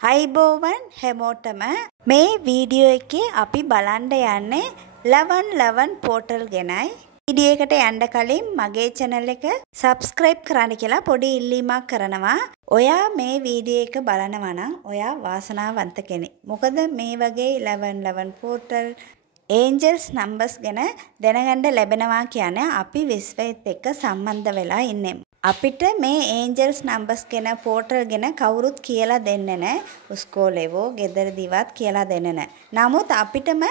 අයිබෝවන් හැමෝටම මේ වීඩියෝ එකේ අපි බලන්න යන්නේ 1111 පෝටල් ගැනයි. වීඩියෝ එකට යන්න කලින් මගේ channel එක subscribe කරන්න කියලා පොඩි ඉල්ලීමක් කරනවා. ඔයා මේ වීඩියෝ එක බලනවා නම් ඔයා වාසනාවන්ත කෙනෙක්. මොකද මේ වගේ 1111 පෝටල් angels numbers ගැන දැනගන්න ලැබෙනවා කියන්නේ අපි විශ්වයත් එක්ක සම්බන්ධ වෙලා ඉන්නේ. අපිට මේ angels numbers ගැන පෝටල් ගැන කවුරුත් කියලා දෙන්නේ නැහැ. ඉස්කෝලේවෝ ගෙදරදිවත් කියලා දෙන්නේ නැහැ. නමුත් අපිටම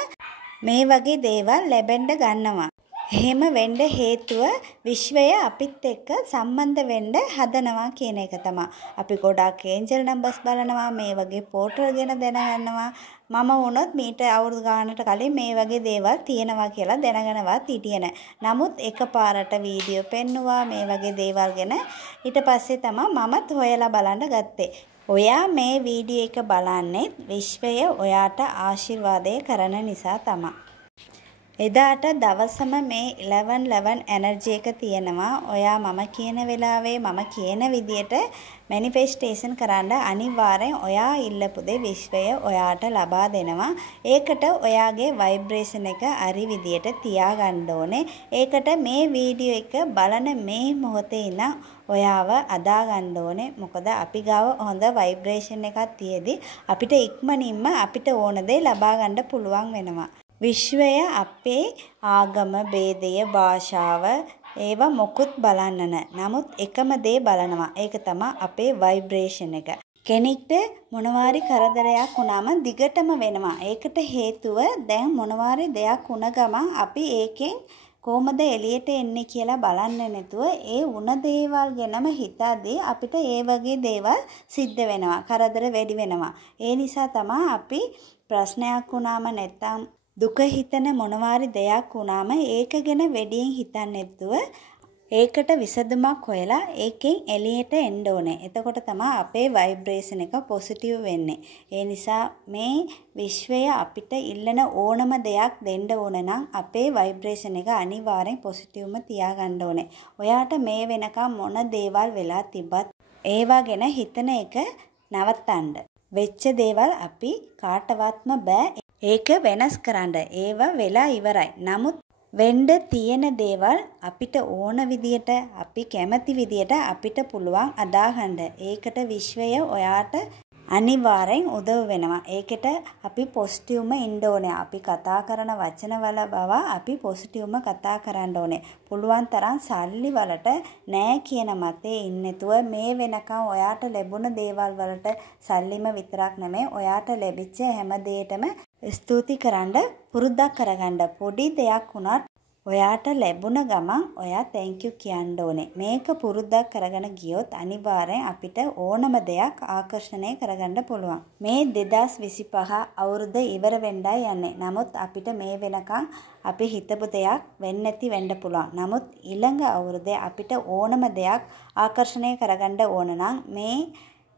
මේ වගේ දේවල් ලැබෙන්න ගන්නවා. එහෙම වෙන්න හේතුව විශ්වය අපිත් එක්ක සම්බන්ධ වෙන්න හදනවා කියන එක තමයි. අපි ගොඩාක් angel numbers බලනවා, මේ වගේ පෝටල් ගැන දැනගන්නවා. මම වුණොත් මීට අවුරුදු ගානකට කලින් මේ වගේ දේවල් තියෙනවා කියලා දැනගෙනවත් හිටියේ නැහැ. නමුත් එකපාරට වීඩියෝ පෙන්නුවා මේ වගේ දේවල් ගැන. ඊට පස්සේ තමයි මමත් හොයලා බලන්න ගත්තේ. ඔයා මේ වීඩියෝ එක බලන්නේ විශ්වය ඔයාට ආශිර්වාදය කරන නිසා තමයි. එදාට දවසම මේ 1111 එනර්ජි එක තියෙනවා. ඔයා මම කියන වෙලාවේ මම කියන විදියට මැනිෆෙස්ටේෂන් කරන්න අනිවාර්යෙන් ඔයා ඉල්ලපු දේ විශ්වය ඔයාට ලබා දෙනවා. ඒකට ඔයාගේ ভাইබ්‍රේෂන් එක හරි විදියට තියාගන්න ඕනේ. ඒකට මේ වීඩියෝ එක බලන මේ මොහොතේ ඉඳන් ඔයාව අදා ගන්න ඕනේ. මොකද අපි ගාව හොඳ ভাইබ්‍රේෂන් එකක් තියෙදි අපිට ඉක්මනින්ම අපිට ඕන දේ ලබා ගන්න පුළුවන් වෙනවා. විශ්වය අපේ ආගම, ભેදය, භාෂාව ඒවා මොකුත් බලන්න නැහැ. නමුත් එකම දේ බලනවා. ඒක තමයි අපේ ভাইබ්‍රේෂන් එක. කෙනෙක්ට මොනවාරි කරදරයක් වුණාම දිගටම වෙනවා. ඒකට හේතුව දැන් මොනවාරි දෙයක් වුණ ගමන් අපි ඒකෙන් කොහොමද එළියට එන්නේ කියලා බලන්නේ නැතුව ඒ වුණ දේවල් ගැනම හිතද්දී අපිට ඒ වගේ දේවල් සිද්ධ වෙනවා. කරදර වැඩි වෙනවා. ඒ නිසා තමයි අපි ප්‍රශ්නයක් වුණාම නැත්තම් දුක හිතන මොනවාරි දෙයක් වුණාම ඒක ගැන වැඩියෙන් හිතන්නේ නැතුව ඒකට විසඳුමක් හොයලා ඒකෙන් එළියට එන්න ඕනේ. එතකොට තමයි අපේ ভাইබ්‍රේෂන් එක පොසිටිව් වෙන්නේ. ඒ නිසා මේ විශ්වය අපිට ඉල්ලන ඕනම දෙයක් දෙන්න ඕන නම් අපේ ভাইබ්‍රේෂන් එක අනිවාර්යෙන් පොසිටිව්ම තියාගන්න ඕනේ. ඔයාට මේ වෙනකම් මොන දේවල් වෙලා තිබ්බත් ඒවා ගැන හිතන එක නවත්තන්න. වෙච්ච දේවල් අපි කාටවත්ම බෑ ඒක වෙනස් කරන්න. ඒවා වෙලා ඉවරයි. නමුත් වෙන්න තියෙන දේවල් අපිට ඕන විදියට අපි කැමති විදියට අපිට පුළුවන් අදාගන්න. ඒකට විශ්වය ඔයාට අනිවාර්යෙන් උදව් වෙනවා. ඒකට අපි පොසිටිව්ම ඉන්න ඕනේ. අපි කතා කරන වචනවල බව අපි පොසිටිව්ම කතා කරන්න ඕනේ. පුළුවන් තරම් සල්ලි වලට නෑ කියන මතේ ඉන්නේතුව මේ වෙනකන් ඔයාට ලැබුණ දේවල් වලට සල්ලිම විතරක් නෙමෙයි ඔයාට ලැබිච්ච හැම දෙයකටම ස්තුති කරන්න පුරුද්දක් කරගන්න. පොඩි දෙයක් වුණත් ඔයාට ලැබුණ ගමන් ඔයා thank you කියන්න ඕනේ. මේක පුරුද්දක් කරගෙන ගියොත් අනිවාර්යෙන් අපිට ඕනම දෙයක් ආකර්ෂණය කරගන්න පුළුවන්. මේ 2025 අවුරුද්ද ඉවර වෙන්නයි යන්නේ. නමුත් අපිට මේ වෙනකන් අපි හිතපු දෙයක් වෙන්නේ නැති වෙන්න පුළුවන්. නමුත් ඊළඟ අවුරුද්දේ අපිට ඕනම දෙයක් ආකර්ෂණය කරගන්න ඕන නම් මේ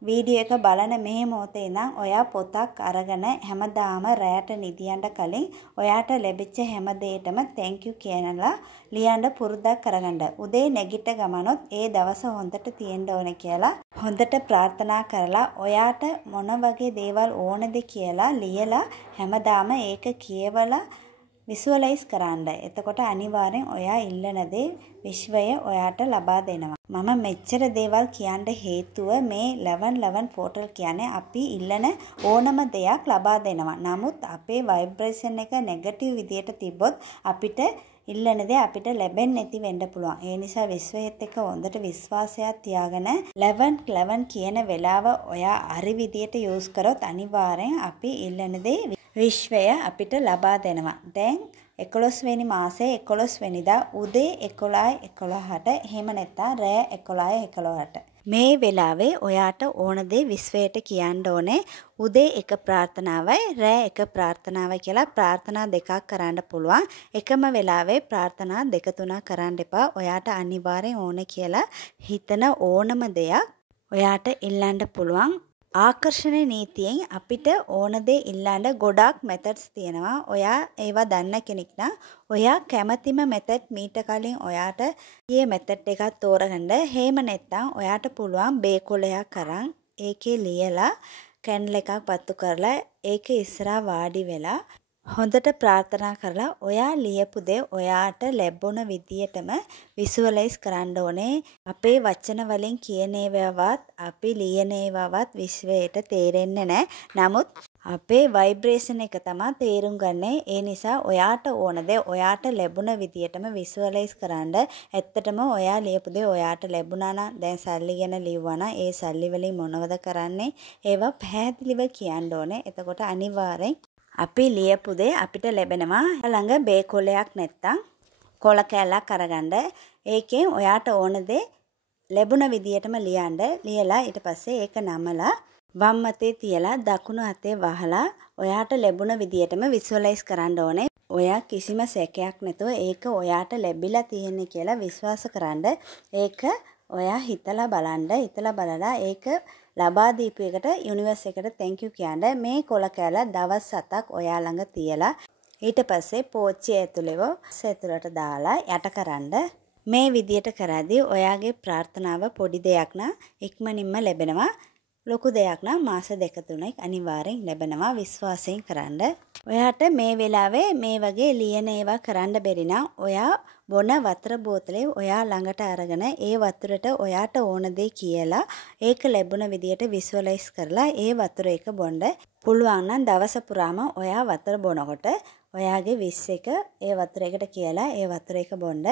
වීඩියෝ එක බලන මේ මොහොතේ ඉඳන් ඔයා පොතක් අරගෙන හැමදාම රැට නිදියන්න කලින් ඔයාට ලැබිච්ච හැම දෙයකටම thank you කියනලා ලියන්න පුරුද්දක් කරගන්න. උදේ නැගිට ගමනොත් ඒ දවස හොඳට තියෙන්න ඕනේ කියලා හොඳට ප්‍රාර්ථනා කරලා ඔයාට මොන වගේ දේවල් ඕනද කියලා ලියලා හැමදාම ඒක කියවලා විසුවලයිස් කරන්න. එතකොට අනිවාර්යෙන් ඔයා ඉල්ලන දේ විශ්වය ඔයාට ලබා දෙනවා. මම මෙච්චර දේවල් කියන්න හේතුව මේ 1111 පෝටල් කියන්නේ අපි ඉල්ලන ඕනම දෙයක් ලබා දෙනවා. නමුත් අපේ ভাইබ්‍රේෂන් එක නෙගටිව් විදියට තිබ්බොත් අපිට ඉල්ලන දේ අපිට ලැබෙන්නේ නැති වෙන්න පුළුවන්. ඒ නිසා විශ්වයත් එක්ක හොඳට විශ්වාසයක් තියාගෙන 1111 කියන වෙලාව ඔයා හරි විදියට යූස් කරොත් අනිවාර්යෙන් අපි ඉල්ලන දේ විශ්වය අපිට ලබා දෙනවා. දැන් 11 වෙනි මාසේ 11 වෙනිදා උදේ 11:11ට එහෙම නැත්නම් රෑ 11:11ට මේ වෙලාවේ ඔයාට ඕන දේ විශ්වයට කියන්න ඕනේ. උදේ එක ප්‍රාර්ථනාවයි රෑ එක ප්‍රාර්ථනාවයි කියලා ප්‍රාර්ථනා දෙකක් කරන්න පුළුවන්. එකම වෙලාවේ ප්‍රාර්ථනා දෙක තුනක් කරන්න එපා. ඔයාට අනිවාර්යෙන් ඕන කියලා හිතන ඕනම දෙයක් ඔයාට ඉල්ලන්න පුළුවන්. ආකර්ෂණ නීතියෙන් අපිට ඕන දේ ඉල්ලන්න ගොඩාක් මෙතඩ්ස් තියෙනවා. ඔයා ඒවා දන්න කෙනෙක් නම් ඔයා කැමතිම මෙතඩ් මීට කලින් ඔයාට ඊයේ මෙතඩ් එකක් තෝරගන්න. හේම නැත්නම් ඔයාට පුළුවන් බේකොලයක් අරන් ඒකේ ලියලා කැන්ඩල් එකක් පත්තු කරලා ඒක ඉස්සරහා වාඩි වෙලා හොඳට ප්‍රාර්ථනා කරලා ඔයා ලියපු දේ ඔයාට ලැබුණ විදියටම විසුවලයිස් කරන්න ඕනේ. අපේ වචන වලින් කියන ඒවාවත් අපි ලියන ඒවාවත් විශ්වයට තේරෙන්නේ නැහැ. නමුත් අපේ ভাইබ්‍රේෂන් එක තමයි තේරුම් ගන්නේ. ඒ නිසා ඔයාට ඕන දේ ඔයාට ලැබුණ විදියටම විසුවලයිස් කරන්න. ඇත්තටම ඔයා ලියපු දේ ඔයාට ලැබුණා නම් දැන් සල්ලි ගැන ලිව්වා නම් ඒ සල්ලි වලින් මොනවද කරන්නේ? ඒවා පැහැදිලිව කියන්න ඕනේ. එතකොට අනිවාර්යෙන් අපි ලියපු දේ අපිට ලැබෙනවා. ළඟ බේකොලයක් නැත්තම් කොල කැලක් අරගන්න. ඒකෙන් ඔයාට ඕන දේ ලැබුණ විදියටම ලියන්න. ලියලා ඊට පස්සේ ඒක නමලා වම් අතේ තියලා දකුණු අතේ වහලා ඔයාට ලැබුණ විදියටම විසුවලයිස් කරන්න ඕනේ. ඔයා කිසිම සැකයක් නැතුව ඒක ඔයාට ලැබිලා තියෙන්නේ කියලා විශ්වාස කරන්න. ඒක ඔයා හිතලා බලන්න. හිතලා බලලා ඒක ලබා දීපු එකට යුනිවර්ස් එකට thank you කියන්න. මේ කොල කැල දවස් 7ක් ඔයා ළඟ තියලා ඊට පස්සේ පෝච්චිය ඇතුළට දාලා යටකරන්න. මේ විදියට කරද්දී ඔයාගේ ප්‍රාර්ථනාව පොඩි දෙයක් නම් ඉක්මනින්ම ලැබෙනවා. ලොකු දෙයක් නම් මාස 2-3ක් අනිවාර්යෙන් ලැබෙනවා. විශ්වාසයෙන් කරන්න. ඔයාට මේ වෙලාවේ මේ වගේ ලියන ඒවා කරන්න බැරි නම් ඔයා බොන වතුර බෝතලේ ඔයා ළඟට අරගෙන ඒ වතුරට ඔයාට ඕන දේ කියලා ඒක ලැබුණ විදියට විසුවලයිස් කරලා ඒ වතුර එක බොන්න පුළුවන් නම් දවස පුරාම ඔයා වතුර බොනකොට ඔයාගේ විස් එක ඒ වතුර එකට කියලා ඒ වතුර එක බොන්න.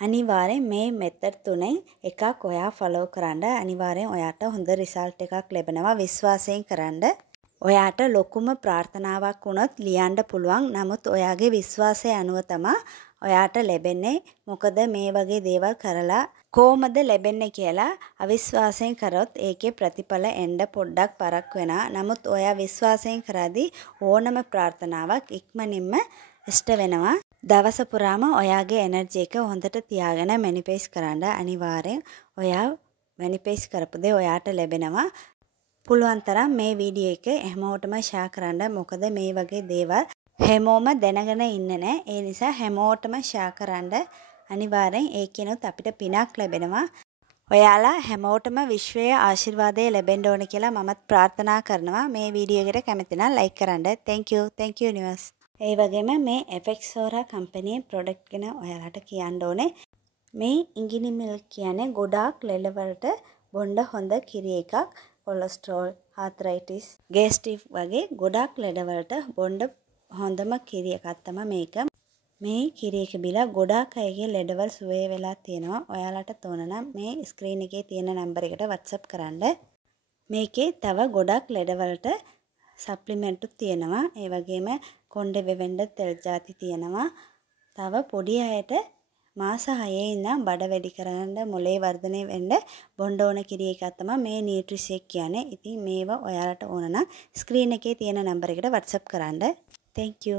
අනිවාර්යෙන් මේ මෙතඩ් තුනෙන් එකක් ඔයා ෆලෝ කරන්න. අනිවාර්යෙන් ඔයාට හොඳ රිසල්ට් එකක් ලැබෙනවා. විශ්වාසයෙන් කරන්න. ඔයාට ලොකුම ප්‍රාර්ථනාවක් වුණොත් ලියන්න පුළුවන්. නමුත් ඔයාගේ විශ්වාසය අනුව තමයි ඔයාට ලැබෙන්නේ. මොකද මේ වගේ දේවල් කරලා කොහොමද ලැබෙන්නේ කියලා අවිශ්වාසයෙන් කරොත් ඒකේ ප්‍රතිඵල එන්න පොඩ්ඩක් පරක් වෙනවා. නමුත් ඔයා විශ්වාසයෙන් කරද්දී ඕනම ප්‍රාර්ථනාවක් ඉක්මනින්ම ඉෂ්ට වෙනවා. දවස පුරාම ඔයාගේ එනර්ජි එක හොඳට තියාගෙන මැනිෆෙස්ට් කරන්න. අනිවාර්යෙන් ඔයා මැනිෆෙස්ට් කරපු දේ ඔයාට ලැබෙනවා. පුළුවන් තරම් මේ වීඩියෝ එක හැමෝටම ෂෙයා කරන්න. මොකද මේ වගේ දේවල් හැමෝම දැනගෙන ඉන්නේ නැහැ. ඒ නිසා හැමෝටම ෂෙයා කරන්න. අනිවාර්යෙන් ඒකිනුත් අපිට පිනක් ලැබෙනවා. ඔයාලා හැමෝටම විශ්වයේ ආශිර්වාදය ලැබෙන්න ඕන කියලා මමත් ප්‍රාර්ථනා කරනවා. මේ වීඩියෝ එකට කැමති නම් ලයික් කරන්න. thank you universe. ඒ වගේම මේ FXora කම්පැනි ප්‍රොඩක්ට් ගැන ඔයාලට කියන්න ඕනේ. මේ ඉඟිනි මිල්ක් කියන්නේ ගොඩාක් ලෙඩ වලට බොන්න හොඳ කිරි එකක්. කොලෙස්ටරෝල්, ආතරයිටිස්, ගෑස්ට්‍රික් වගේ ගොඩාක් ලෙඩ වලට බොන්න හොඳම කිරි එකක් තමයි මේක. මේ කිරි එක බිලා ගොඩාක් අයගේ ලෙඩවල් සුවය වෙලා තියෙනවා. ඔයාලට තෝරන නම් මේ ස්ක්‍රීන් එකේ තියෙන නම්බර එකට WhatsApp කරන්න. මේකේ තව ගොඩාක් ලෙඩ වලට සප්ලිමන්ට්ස් තියෙනවා. ඒ වගේම කොණ්ඩේ වෙවෙන්න තෙල් ಜಾති තියෙනවා. තව පොඩි අයට මාස 6 ඉඳන් බඩ වැඩි කරගන්න මොලේ වර්ධනය වෙන්න බොන්න ඕන කිරි එකක් තමයි මේ නියුට්‍රිෂේක් කියන්නේ. ඉතින් මේවා ඔයාලට ඕන නම් ස්ක්‍රීන් එකේ තියෙන නම්බර එකට WhatsApp කරන්න. thank you.